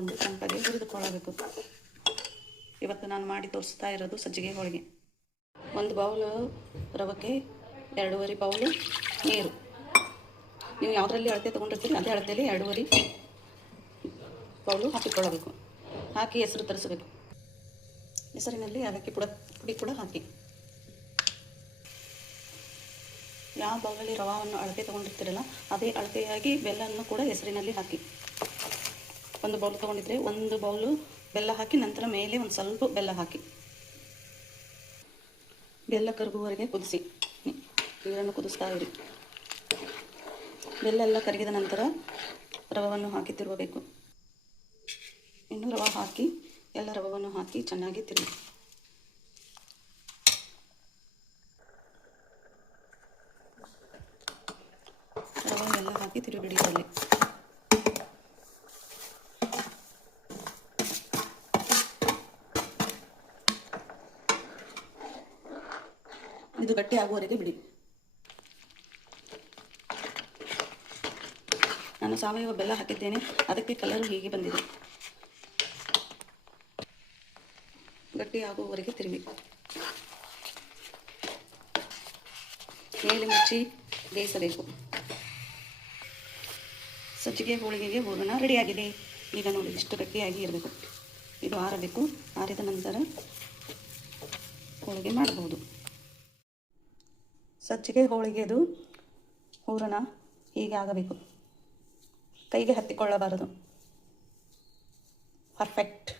ತಗೊಂಡು ಕೆಂಪಾಗಿ ಹುರಿದುಕೊಳ್ಳಬೇಕು. ಇವತ್ತು ನಾನು ಮಾಡಿ ತೋರಿಸ್ತಾ ಇರೋದು ಸಜ್ಜಿಗೆ ಹೋಳಿಗೆ. 1 ಬೌಲ್ ರವಕ್ಕೆ 2.5 ಬೌಲ್ ನೀರು. ನೀವು ಯಾವುದರಲ್ಲಿ ಅಳತೆ ತೊಗೊಂಡಿರ್ತೀರಿ ಅದೇ ಅಳತೆಯಲ್ಲಿ 2.5 ಬೌಲು ಹಾಕಿಕೊಳ್ಳಬೇಕು. ಹಾಕಿ ಹೆಸರು ತರಿಸಬೇಕು. ಹೆಸರಿನಲ್ಲಿ ಅದಕ್ಕೆ ಪುಡಿ ಕೂಡ ಹಾಕಿ. ಯಾವ ಬೌಲಲ್ಲಿ ರವಾವನ್ನು ಅಳತೆ ತೊಗೊಂಡಿರ್ತೀರಲ್ಲ ಅದೇ ಅಳತೆಯಾಗಿ ಬೆಲ್ಲವನ್ನು ಕೂಡ ಹೆಸರಿನಲ್ಲಿ ಹಾಕಿ. 1 ಬೌಲ್ ತೊಗೊಂಡಿದ್ರೆ 1 ಬೌಲು ಬೆಲ್ಲ ಹಾಕಿ, ನಂತರ ಮೇಲೆ ಒಂದು ಸ್ವಲ್ಪ ಬೆಲ್ಲ ಹಾಕಿ. ಬೆಲ್ಲ ಕರಗುವವರೆಗೆ ಕುದಿಸಿ. ನೀರನ್ನು ಕುದಿಸ್ತಾ ಇರಿ. ಬೆಲ್ಲ ಎಲ್ಲ ಕರಗಿದ ನಂತರ ರವವನ್ನು ಹಾಕಿ ತಿರುಗಬೇಕು. ಇನ್ನು ರವೆ ಹಾಕಿ ಎಲ್ಲ ರವವನ್ನು ಹಾಕಿ ಚೆನ್ನಾಗಿ ತಿರುಗಿ. ರವೆ ಎಲ್ಲ ಹಾಕಿ ತಿರುಗಿಡಿ. ಇದರಲ್ಲಿ ಇದು ಗಟ್ಟಿ ಆಗುವವರೆಗೆ ಬಿಡಿ. ನಾನು ಸಾವಯವ ಬೆಲ್ಲ ಹಾಕಿದ್ದೇನೆ, ಅದಕ್ಕೆ ಕಲರ್ ಹೀಗೆ ಬಂದಿದೆ. ಗಟ್ಟಿ ಆಗುವವರೆಗೆ ತಿರುಗಿ. ಮೇಲೆ ಮುಚ್ಚಿ ಬೇಯಿಸಬೇಕು. ಸಜ್ಜಿಗೆ ಹೋಳಿಗೆಗೆ ಹೂರಣ ರೆಡಿಯಾಗಿದೆ. ಈಗ ನೋಡಿ ಇಷ್ಟು ಗಟ್ಟಿಯಾಗಿ ಇರಬೇಕು. ಇದು ಆರಬೇಕು. ಆರಿದ ನಂತರ ಹೋಳಿಗೆ ಮಾಡಬಹುದು. ಸಜ್ಜಿಗೆ ಹೋಳಿಗೆದು ಹೂರಣ ಹೀಗೆ ಆಗಬೇಕು. ಕೈಗೆ ಹತ್ತಿಕೊಳ್ಳಬಾರದು. ಪರ್ಫೆಕ್ಟ್.